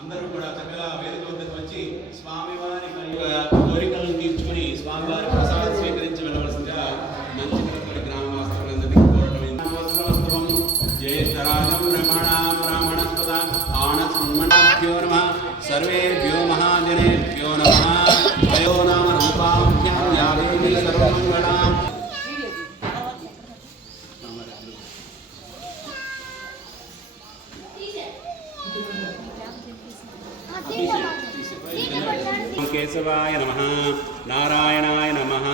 అందరూ కూడా చక్కగా వేదిక వద్దకు వచ్చి స్వామివారి కోరికలను తీర్చుకుని స్వామివారి ప్రసాదం స్వీకరించి వెళ్ళవలసిందిగా మంచికరపల్లి గ్రామవాసులందరికీ కోరటం. జ్యేష్ఠరాజం బ్రహ్మణస్పద ఆనసన్మణాభ్యో నమః సర్వేభ్యో మహాజనేభ్యో నమః వయో నామ రూపాభ్యాం యాదేవి సర్వమంగళాం. కేశవాయ నమః నారాయణాయ నమః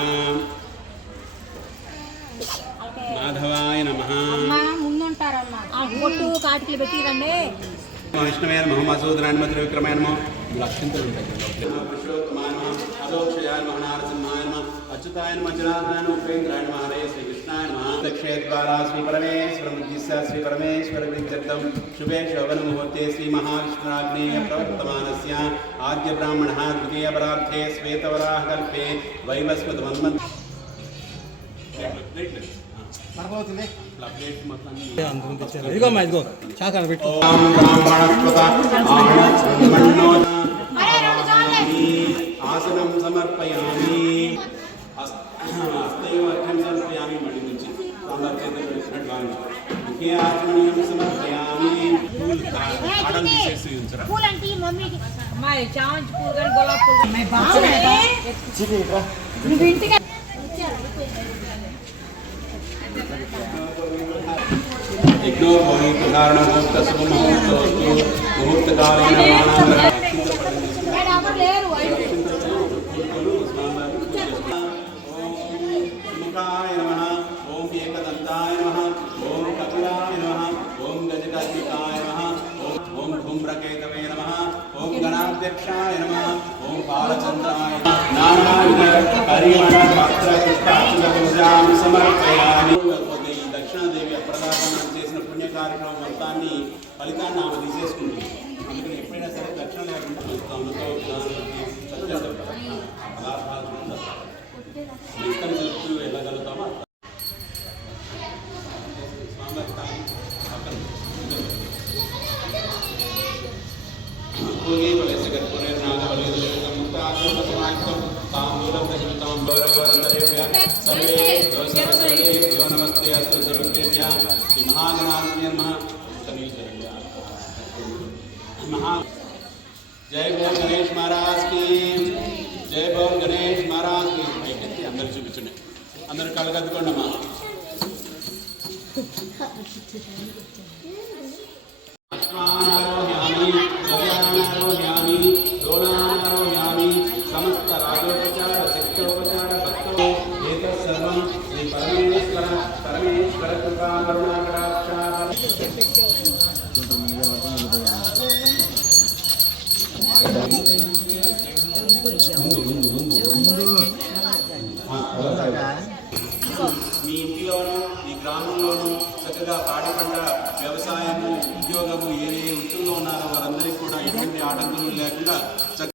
మాధవాయ నమః. విష్ణువే నమః మసూదనాయ నమః త్రివిక్రమాయ నమః. లక్షంతులు ఉంటాయి. పురుషోత్తమాయ నమః అదోక్షయాయ నమః నారసింహాయ నమః అచ్యుతాయ నమః జనార్దనాయ నమః ఉపేంద్రాయ నమః హరే శ్రీకృష్ణాయ నమః. దక్షేద్వారా శ్రీ పరమేశ్వరముద్దిశ్య శ్రీ పరమేశ్వర విద్యర్థం శుభే శోభన ముహూర్తే శ్రీ మహావిష్ణురాగ్నేయ ప్రవర్తమానస్య ఆద్య బ్రాహ్మణః ద్వితీయ పరార్థే శ్వేతవరాహ కల్పే వైవస్వత మన్మన్ ఆసనం సమర్పయామి. హస్తయోర్ఘ్యం సమర్పయామి. మడి నుంచి ఆచమనీయం సమర్పయామి. ఆడం తీసేసి ఉంచరా. ఓం ఏకదంతాయ నమః ఓం కపిలాయ నమః ఓం గజకర్ణికాయ నమః ఓం ధూమ్రకేతవే నమః ఓం గణాధ్యక్షాయ నమః ఓం బాలచంద్రాయ నానావిధ పరిమళ పత్ర పుష్పాక్షరపూజాం సమర్పయామి. దక్షిణాదేవి అప్రదానం చేసిన పుణ్య కార్యక్రమం మొత్తాన్ని ఫలితాన్ని ఆమె తీసేసుకుంటుంది. అందుకని ఎప్పుడైనా సరే దక్షిణ లేకుండా చెప్తూ వెళ్ళగలుగుతామో నమస్తే అస్తు సర్వేభ్యః శ్రీ మహాగణాధిపతయే నమః. జై బోల్ గణేష్ మహారాజ్ కి జై బోల్ గణేష్ మహారాజ్ కి. పైకెత్తి అందరు చూపించండి. అందరు కలగద్దుకోండి అమ్మా. అశ్వానారోహ్యామి గజానారోహ్యామి దోళానారోహ్యామి సమస్త రాజోపచార శక్తోపచార భక్తో ఏతత్సర్వం శ్రీ పరమేశ్వర కృపా కరుణాకటాక్ష. మీ ఇంటిలోనూ మీ గ్రామంలోనూ చక్కగా పాడి పంట వ్యవసాయము ఉద్యోగము ఏ వృత్తుల్లో ఉన్నారో వారందరికీ కూడా ఎటువంటి ఆటంకములు లేకుండా